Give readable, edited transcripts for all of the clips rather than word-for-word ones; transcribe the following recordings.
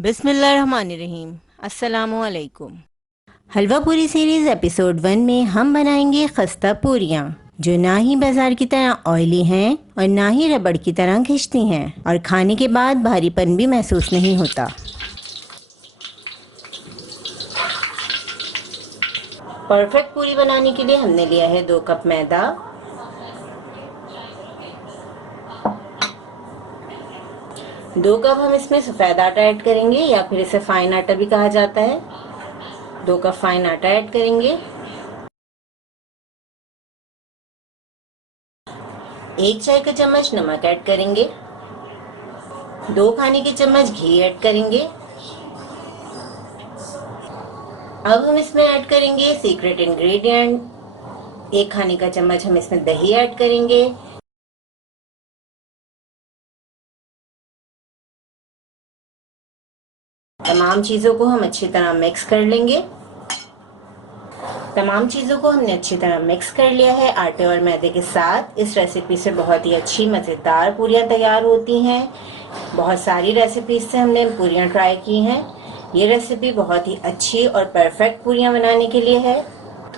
बिस्मिल्लाहिर्रहमानिर्रहीम। अस्सलामुअलैकुम। हलवा पूरी सीरीज़ एपिसोड 1 में हम बनाएंगे खस्ता पूरियाँ जो ना ही बाजार की तरह ऑयली हैं और ना ही रबड़ की तरह खिंचती हैं और खाने के बाद भारीपन भी महसूस नहीं होता। परफेक्ट पूरी बनाने के लिए हमने लिया है 2 कप मैदा, 2 कप हम इसमें सफ़ेद आटा ऐड करेंगे या फिर इसे फाइन आटा भी कहा जाता है। 2 कप फाइन आटा ऐड करेंगे, 1 चाय का चम्मच नमक ऐड करेंगे, 2 खाने के चम्मच घी ऐड करेंगे। अब हम इसमें ऐड करेंगे सीक्रेट इंग्रेडिएंट, 1 खाने का चम्मच हम इसमें दही ऐड करेंगे। तमाम चीज़ों को हम अच्छी तरह मिक्स कर लेंगे। तमाम चीज़ों को हमने अच्छी तरह मिक्स कर लिया है आटे और मैदे के साथ। इस रेसिपी से बहुत ही अच्छी मज़ेदार पूरियाँ तैयार होती हैं। बहुत सारी रेसिपीज से हमने पूरियाँ ट्राई की हैं। ये रेसिपी बहुत ही अच्छी और परफेक्ट पूरियाँ बनाने के लिए है।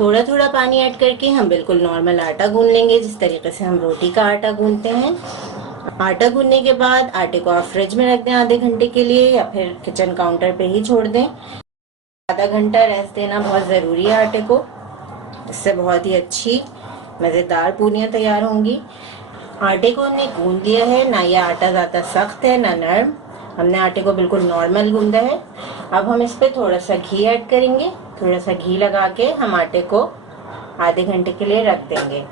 थोड़ा थोड़ा पानी ऐड करके हम बिल्कुल नॉर्मल आटा गूंद लेंगे, जिस तरीके से हम रोटी का आटा गूंदते हैं। आटा गूंदने के बाद आटे को आप फ्रिज में रख दें आधे घंटे के लिए या फिर किचन काउंटर पे ही छोड़ दें। आधा घंटा रेस्ट देना बहुत ज़रूरी है आटे को, इससे बहुत ही अच्छी मज़ेदार पूरियाँ तैयार होंगी। आटे को हमने गूंद लिया है, ना ये आटा ज़्यादा सख्त है ना नरम। हमने आटे को बिल्कुल नॉर्मल गूंदा है। अब हम इस पर थोड़ा सा घी ऐड करेंगे। थोड़ा सा घी लगा के हम आटे को आधे घंटे के लिए रख देंगे।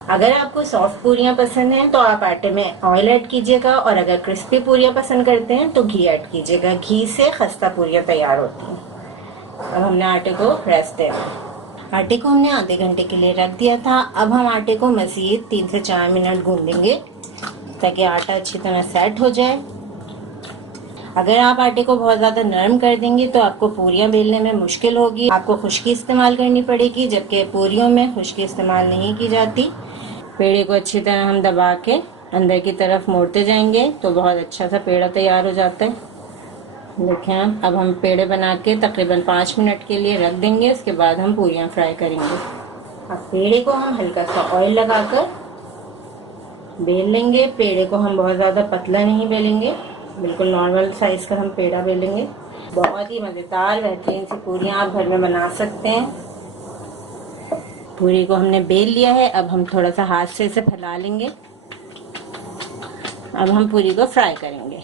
अगर आपको सॉफ्ट पूरियाँ पसंद हैं तो आप आटे में ऑयल ऐड कीजिएगा, और अगर क्रिस्पी पूरियाँ पसंद करते हैं तो घी ऐड कीजिएगा। घी से खस्ता पूरियाँ तैयार होती हैं। अब हमने आटे को रेस्ट देना। आटे को हमने आधे घंटे के लिए रख दिया था। अब हम आटे को मज़ीद 3 से 4 मिनट गूंदेंगे ताकि आटा अच्छी तरह सेट हो जाए। अगर आप आटे को बहुत ज़्यादा नरम कर देंगे तो आपको पूरियाँ बेलने में मुश्किल होगी। आपको खुश्की इस्तेमाल करनी पड़ेगी, जबकि पूरियों में खुश्की इस्तेमाल नहीं की जाती। पेड़े को अच्छी तरह हम दबा के अंदर की तरफ मोड़ते जाएंगे तो बहुत अच्छा सा पेड़ा तैयार हो जाता है। देखें, अब हम पेड़े बना के तकरीबन 5 मिनट के लिए रख देंगे। उसके बाद हम पूरियाँ फ्राई करेंगे। अब पेड़े को हम हल्का सा ऑयल लगाकर बेल लेंगे। पेड़े को हम बहुत ज़्यादा पतला नहीं बेलेंगे, बिल्कुल नॉर्मल साइज़ का हम पेड़ा बेलेंगे। बहुत ही मज़ेदार बेहतरीन सी पूरियाँ आप घर में बना सकते हैं। पूरी को हमने बेल लिया है। अब हम थोड़ा सा हाथ से इसे फैला लेंगे। अब हम पूरी को फ्राई करेंगे।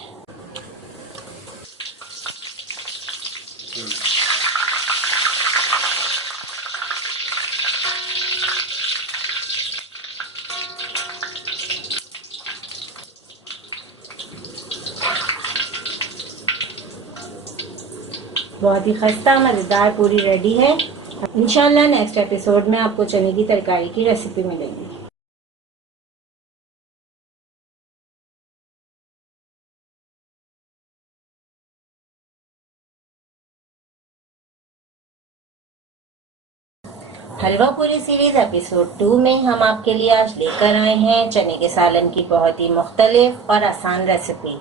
बहुत ही खस्ता मज़ेदार पूरी रेडी है। इंशाल्लाह नेक्स्ट एपिसोड में आपको चने की तरकारी की रेसिपी मिलेगी। हलवा पूरी सीरीज एपिसोड 2 में हम आपके लिए आज लेकर आए हैं चने के सालन की बहुत ही मुख्तलिफ और आसान रेसिपी।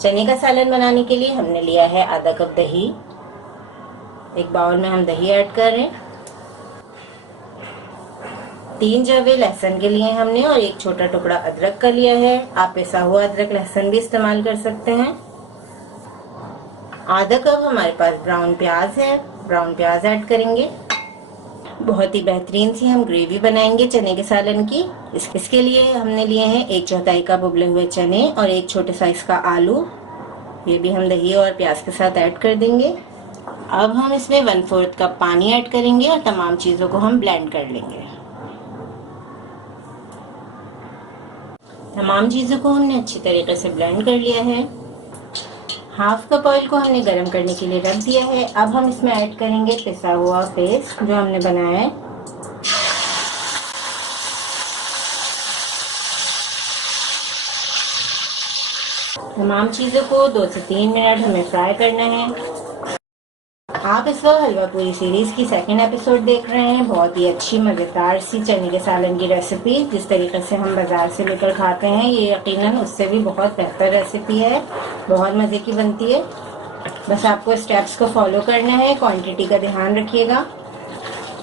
चने का सालन बनाने के लिए हमने लिया है आधा कप दही। एक बाउल में हम दही ऐड कर रहे हैं। 3 जवे लहसुन के लिए हमने, और 1 छोटा टुकड़ा अदरक का लिया है। आप पिसा हुआ अदरक लहसुन भी इस्तेमाल कर सकते हैं। आधा कप हमारे पास ब्राउन प्याज है, ब्राउन प्याज ऐड करेंगे। बहुत ही बेहतरीन सी हम ग्रेवी बनाएंगे चने के सालन की। इसके लिए हमने लिए हैं 1/4 कप उबले हुए चने और 1 छोटे साइज का आलू। ये भी हम दही और प्याज के साथ ऐड कर देंगे। अब हम इसमें 1/4 कप पानी ऐड करेंगे और तमाम चीज़ों को हम ब्लेंड कर लेंगे। तमाम चीज़ों को हमने अच्छी तरीके से ब्लेंड कर लिया है। हाफ कप ऑयल को हमने गरम करने के लिए रख दिया है। अब हम इसमें ऐड करेंगे पिसा हुआ पेस्ट जो हमने बनाया है। तमाम चीज़ों को 2 से 3 मिनट हमें फ्राई करना है। आप इस वक्त हलवा पूरी सीरीज की सेकंड एपिसोड देख रहे हैं। बहुत ही अच्छी मज़ेदार सी चने के सालन की रेसिपी, जिस तरीके से हम बाज़ार से लेकर खाते हैं ये यकीनन उससे भी बहुत बेहतर रेसिपी है। बहुत मज़े की बनती है। बस आपको स्टेप्स को फॉलो करना है, क्वांटिटी का ध्यान रखिएगा।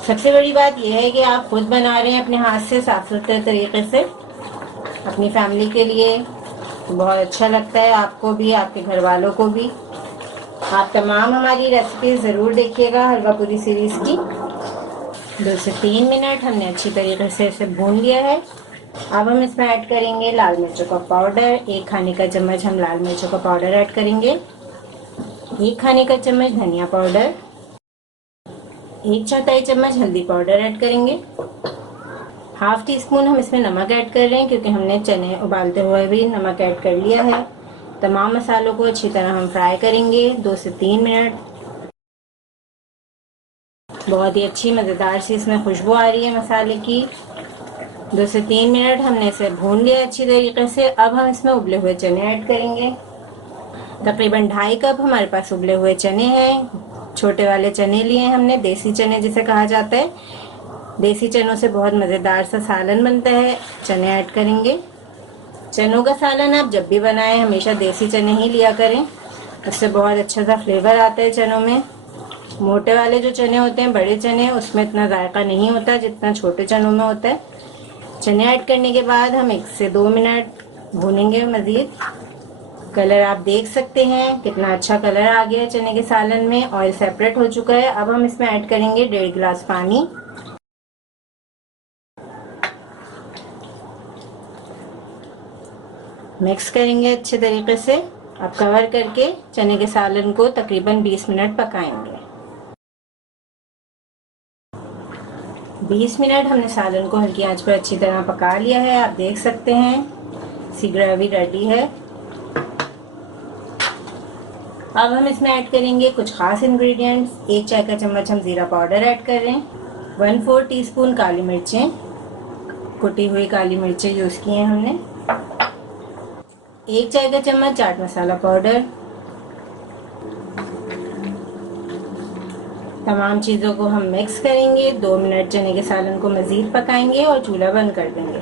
सबसे बड़ी बात यह है कि आप खुद बना रहे हैं अपने हाथ से, साफ सुथरे तरीके से, अपनी फैमिली के लिए। बहुत अच्छा लगता है आपको भी, आपके घर वालों को भी। आप तमाम हमारी रेसिपी ज़रूर देखिएगा हलवा पूरी सीरीज़ की। 2 से 3 मिनट हमने अच्छी तरीके से इसे भून लिया है। अब हम इसमें ऐड करेंगे लाल मिर्चों का पाउडर। 1 खाने का चम्मच हम लाल मिर्चों का पाउडर ऐड करेंगे। 1 खाने का चम्मच धनिया पाउडर। 1/4 चम्मच हल्दी पाउडर ऐड करेंगे। हाफ टी स्पून हम इसमें नमक ऐड कर रहे हैं, क्योंकि हमने चने उबालते हुए भी नमक ऐड कर लिया है। तमाम मसालों को अच्छी तरह हम फ्राई करेंगे 2 से 3 मिनट। बहुत ही अच्छी मज़ेदार सी इसमें खुशबू आ रही है मसाले की। 2 से 3 मिनट हमने इसे भून लिया अच्छी तरीके से। अब हम इसमें उबले हुए चने ऐड करेंगे। तकरीबन 2.5 कप हमारे पास उबले हुए चने हैं। छोटे वाले चने लिए हैं हमने, देसी चने जिसे कहा जाता है। देसी चनों से बहुत मज़ेदार सा सालन बनता है। चने ऐड करेंगे। चनों का सालन आप जब भी बनाएं हमेशा देसी चने ही लिया करें, उससे बहुत अच्छा सा फ्लेवर आता है चनों में। मोटे वाले जो चने होते हैं, बड़े चने, उसमें इतना जायका नहीं होता जितना छोटे चनों में होता है। चने ऐड करने के बाद हम 1 से 2 मिनट भूनेंगे मज़ीद। कलर आप देख सकते हैं कितना अच्छा कलर आ गया है चने के सालन में, ऑयल सेपरेट हो चुका है। अब हम इसमें ऐड करेंगे 1.5 गिलास पानी। मिक्स करेंगे अच्छे तरीके से। अब कवर करके चने के सालन को तकरीबन 20 मिनट पकाएंगे। 20 मिनट हमने सालन को हल्की आंच पर अच्छी तरह पका लिया है। आप देख सकते हैं सी ग्रेवी रेडी है। अब हम इसमें ऐड करेंगे कुछ खास इंग्रेडिएंट्स। 1 चाय का चम्मच हम जीरा पाउडर ऐड कर रहे हैं। 1/4 टीस्पून काली मिर्चें, कुटी हुई काली मिर्चें यूज की हैं हमने। 1 चाय का चम्मच चाट मसाला पाउडर। तमाम चीज़ों को हम मिक्स करेंगे। 2 मिनट चने के सालन को मज़ीद पकाएंगे और चूल्हा बंद कर देंगे।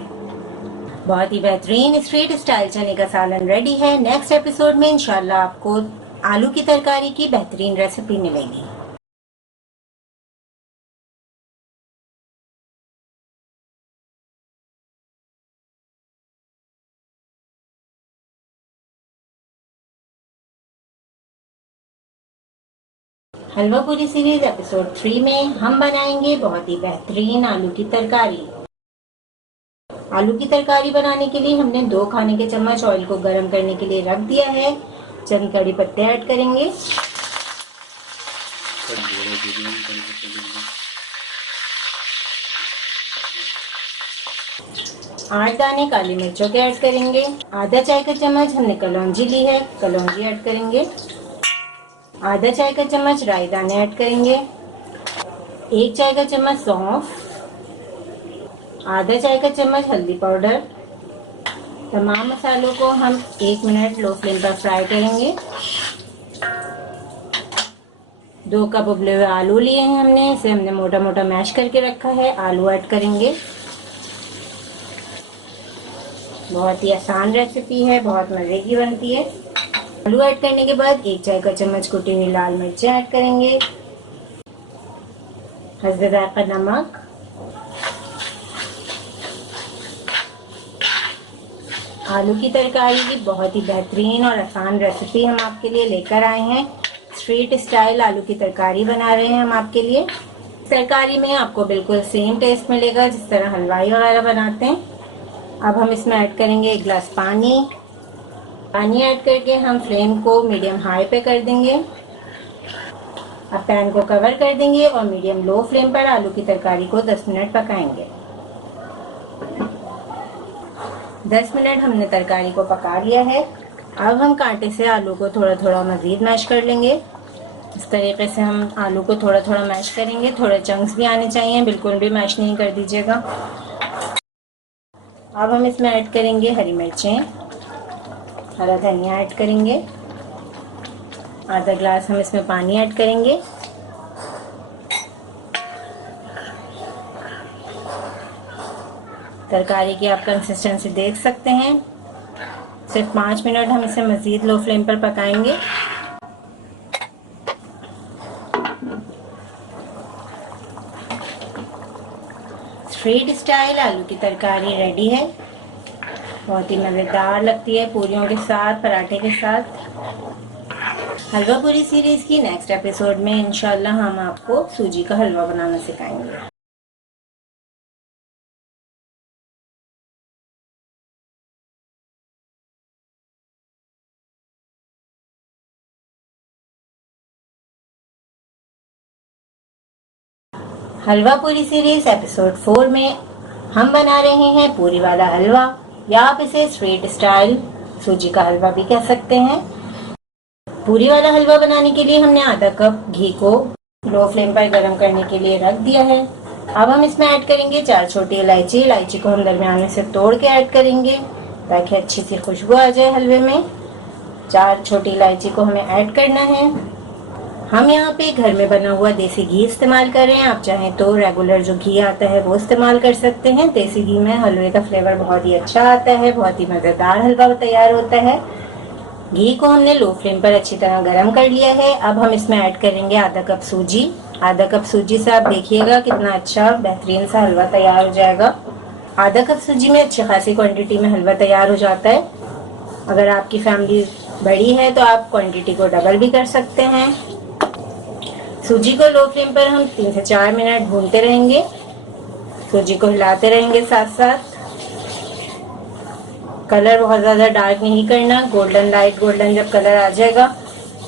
बहुत ही बेहतरीन स्ट्रीट स्टाइल चने का सालन रेडी है। नेक्स्ट एपिसोड में इंशाल्लाह आपको आलू की तरकारी की बेहतरीन रेसिपी मिलेगी। हलवा पूरी सीरीज एपिसोड 3 में हम बनाएंगे बहुत ही बेहतरीन आलू की तरकारी। आलू की तरकारी बनाने के लिए हमने 2 खाने के चम्मच ऑयल को गर्म करने के लिए रख दिया है। चंद कड़ी पत्ते ऐड करेंगे। 8 दाने काली मिर्चों के ऐड करेंगे। आधा चाय का चम्मच हमने कलौंजी ली है, कलौंजी ऐड करेंगे। आधा चाय का चम्मच राई दाने ऐड करेंगे। 1 चाय का चम्मच सौंफ। आधा चाय का चम्मच हल्दी पाउडर। तमाम मसालों को हम 1 मिनट लो फ्लेम पर फ्राई करेंगे। 2 कप उबले हुए आलू लिए हैं हमने, इसे हमने मोटा मोटा मैश करके रखा है। आलू ऐड करेंगे। बहुत ही आसान रेसिपी है, बहुत मज़े की बनती है। आलू ऐड करने के बाद 1 चाय का चम्मच कुटी हुई लाल मिर्चें ऐड करेंगे। हस्बे जायका नमक। आलू की तरकारी की बहुत ही बेहतरीन और आसान रेसिपी हम आपके लिए लेकर आए हैं। स्ट्रीट स्टाइल आलू की तरकारी बना रहे हैं हम आपके लिए। तरकारी में आपको बिल्कुल सेम टेस्ट मिलेगा जिस तरह हलवाई वगैरह बनाते हैं। अब हम इसमें ऐड करेंगे 1 गिलास पानी। पानी ऐड करके हम फ्लेम को मीडियम हाई पे कर देंगे। अब पैन को कवर कर देंगे और मीडियम लो फ्लेम पर आलू की तरकारी को 10 मिनट पकाएंगे। 10 मिनट हमने तरकारी को पका लिया है। अब हम कांटे से आलू को थोड़ा थोड़ा मज़ीद मैश कर लेंगे। इस तरीके से हम आलू को थोड़ा थोड़ा मैश करेंगे। थोड़े चंक्स भी आने चाहिए, बिल्कुल भी मैश नहीं कर दीजिएगा। अब हम इसमें ऐड करेंगे हरी मिर्चें, हरा धनिया ऐड करेंगे। आधा गिलास हम इसमें पानी ऐड करेंगे। तरकारी की आप कंसिस्टेंसी देख सकते हैं। सिर्फ 5 मिनट हम इसे मज़ीद लो फ्लेम पर पकाएंगे। स्ट्रीट स्टाइल आलू की तरकारी रेडी है। बहुत ही मज़ेदार लगती है पूरियों के साथ, पराठे के साथ। हलवा पूरी सीरीज़ की नेक्स्ट एपिसोड में इंशाल्लाह हम आपको सूजी का हलवा बनाना सिखाएंगे। हलवा पूरी सीरीज एपिसोड 4 में हम बना रहे हैं पूरी वाला हलवा, या आप इसे स्ट्रीट स्टाइल सूजी का हलवा भी कह सकते हैं। पूरी वाला हलवा बनाने के लिए हमने आधा कप घी को लो फ्लेम पर गर्म करने के लिए रख दिया है। अब हम इसमें ऐड करेंगे 4 छोटी इलायची। इलायची को हम दरमियान में से तोड़ के ऐड करेंगे ताकि अच्छी सी खुशबू आ जाए हलवे में। 4 छोटी इलायची को हमें ऐड करना है। हम यहाँ पे घर में बना हुआ देसी घी इस्तेमाल कर रहे हैं। आप चाहें तो रेगुलर जो घी आता है वो इस्तेमाल कर सकते हैं। देसी घी में हलवे का फ्लेवर बहुत ही अच्छा आता है, बहुत ही मज़ेदार हलवा तैयार होता है। घी को हमने लो फ्लेम पर अच्छी तरह गर्म कर लिया है। अब हम इसमें ऐड करेंगे आधा कप सूजी। आधा कप सूजी से आप देखिएगा कितना अच्छा बेहतरीन सा हलवा तैयार हो जाएगा। आधा कप सूजी में अच्छी खासी क्वांटिटी में हलवा तैयार हो जाता है। अगर आपकी फैमिली बड़ी है तो आप क्वांटिटी को डबल भी कर सकते हैं। सूजी को लो फ्लेम पर हम 3 से 4 मिनट भूनते रहेंगे। सूजी को हिलाते रहेंगे साथ साथ। कलर बहुत ज़्यादा डार्क नहीं करना। गोल्डन, लाइट गोल्डन जब कलर आ जाएगा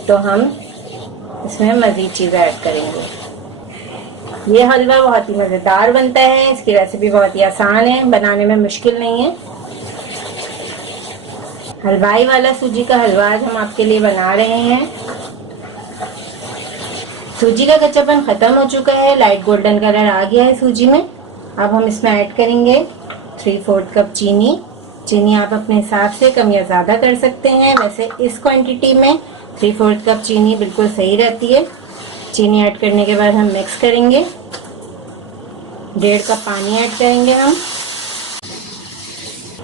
तो हम इसमें मज़ीद चीज़ें ऐड करेंगे। ये हलवा बहुत ही मज़ेदार बनता है। इसकी रेसिपी बहुत ही आसान है, बनाने में मुश्किल नहीं है। हलवाई वाला सूजी का हलवा आज हम आपके लिए बना रहे हैं। सूजी का कच्चापन खत्म हो चुका है, लाइट गोल्डन कलर आ गया है सूजी में। अब हम इसमें ऐड करेंगे 3/4 कप चीनी। चीनी आप अपने हिसाब से कम या ज़्यादा कर सकते हैं। वैसे इस क्वांटिटी में 3/4 कप चीनी बिल्कुल सही रहती है। चीनी ऐड करने के बाद हम मिक्स करेंगे। 1.5 कप पानी ऐड करेंगे हम।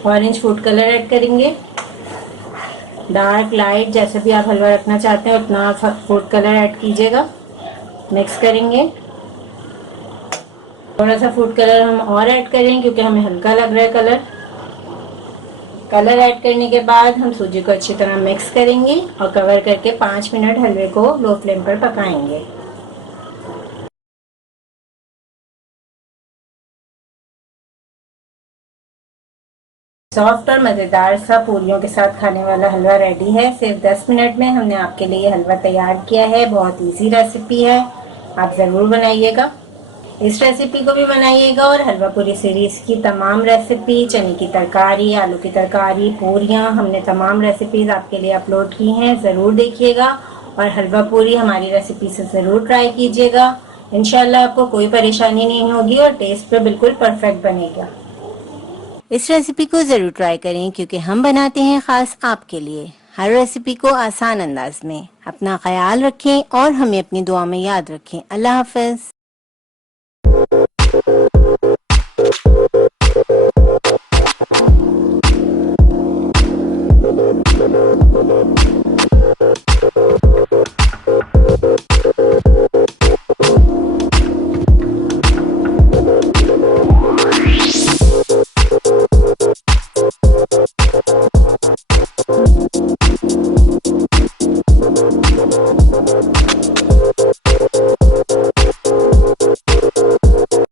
ऑरेंज फूड कलर ऐड करेंगे। डार्क, लाइट जैसे भी आप हलवा रखना चाहते हैं उतना फूड कलर ऐड कीजिएगा। मिक्स करेंगे। थोड़ा सा फूड कलर हम और ऐड करें क्योंकि हमें हल्का लग रहा है कलर ऐड करने के बाद हम सूजी को अच्छी तरह मिक्स करेंगे और कवर करके 5 मिनट हलवे को लो फ्लेम पर पकाएंगे। सॉफ्ट और मज़ेदार सा पूरियों के साथ खाने वाला हलवा रेडी है। सिर्फ 10 मिनट में हमने आपके लिए हलवा तैयार किया है। बहुत इजी रेसिपी है, आप ज़रूर बनाइएगा। इस रेसिपी को भी बनाइएगा और हलवा पूरी सीरीज़ की तमाम रेसिपी, चने की तरकारी, आलू की तरकारी, पूरियाँ, हमने तमाम रेसिपीज़ आपके लिए अपलोड की हैं। ज़रूर देखिएगा और हलवा पूरी हमारी रेसिपी से ज़रूर ट्राई कीजिएगा। इंशाल्लाह आपको कोई परेशानी नहीं होगी और टेस्ट पे बिल्कुल परफेक्ट बनेगा। इस रेसिपी को ज़रूर ट्राई करें क्योंकि हम बनाते हैं ख़ास आपके लिए, हर रेसिपी को आसान अंदाज में। अपना ख्याल रखें और हमें अपनी दुआ में याद रखें। अल्लाह हाफ़िज़।